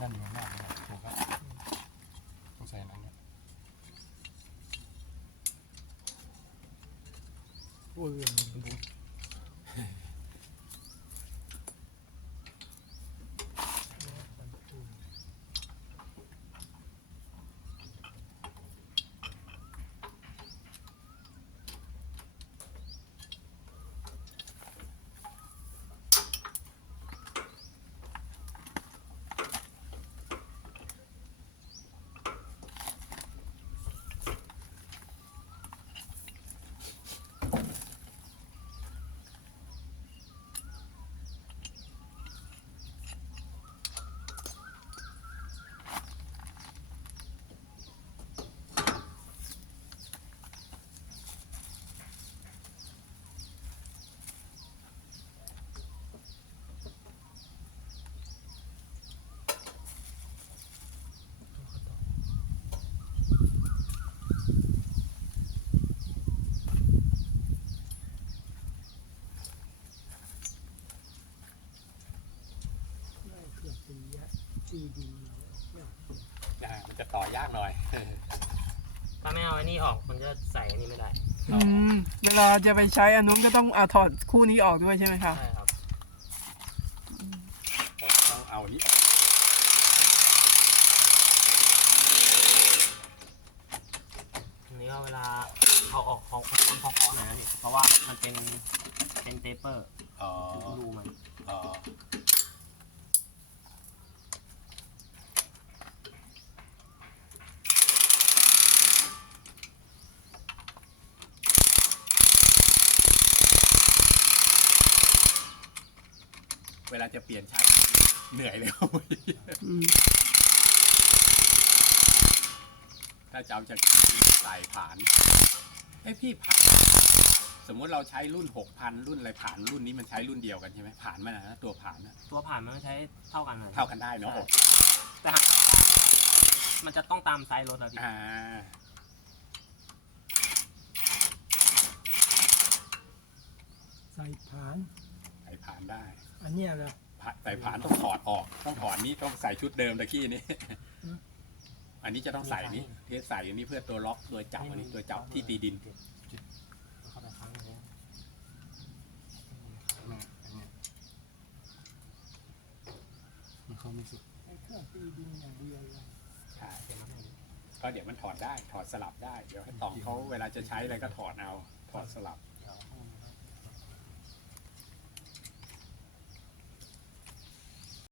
นั่นอยู่หน้าถูกครับต้องใส่นั้นเนี่ยโอ้ย อ่ามันจะต่อยากหน่อย ถ้าไม่เอาไอ้นี่ออกมันจะใส่อันนี้ไม่ได้อืมเวลาจะไปใช้อันนู้นก็ต้องเอาถอดคู่นี้ออกด้วยใช่ไหมคะใช่ครับต้องเอานี้อันนี้ก็เวลาเอาออกของของเคาะๆหน่อยนะพี่เพราะว่ามันเป็นเป็นเทปเปอร์เอ่อรูมันเอ่อ เวลาจะเปลี่ยนชั้นเหนื่อยเลยอืมถ้าจะเอาจากใส่ผ่านไอ้ยพี่ผ่าน สมมติเราใช้รุ่นหกพันรุ่นอะไรผ่านรุ่นนี้มันใช้รุ่นเดียวกันใช่ไหมผ่านมันนะตัวผ่านนะตัวผ่านมันก็ใช้เท่ากันเลยเท่ากันได้เนาะแต่หากมันจะต้องตามไซส์รถอะพี่อ่าใส่ผานใส่ผ่านได้ อันเนี้ยเหรอผ่าใส่ผ่านต้องถอดออก ต้องถอดนี้ต้องใส่ชุดเดิมตะกี้นี้ อืม อันนี้จะต้องใส่นี้ที่ใส่อันนี้เพื่อตัวล็อกตัวจับอันนี้ตัวจับที่ตีดิน เข้าไปครั้งนึงมันเข้าไม่สุดไอ้เครื่องตีดินอย่างเดียวเลยใช่ก็เดี๋ยวมันถอดได้ถอดสลับได้ เดี๋ยวให้ตองเขาเวลาจะใช้อะไรก็ถอดเอา ถอดสลับ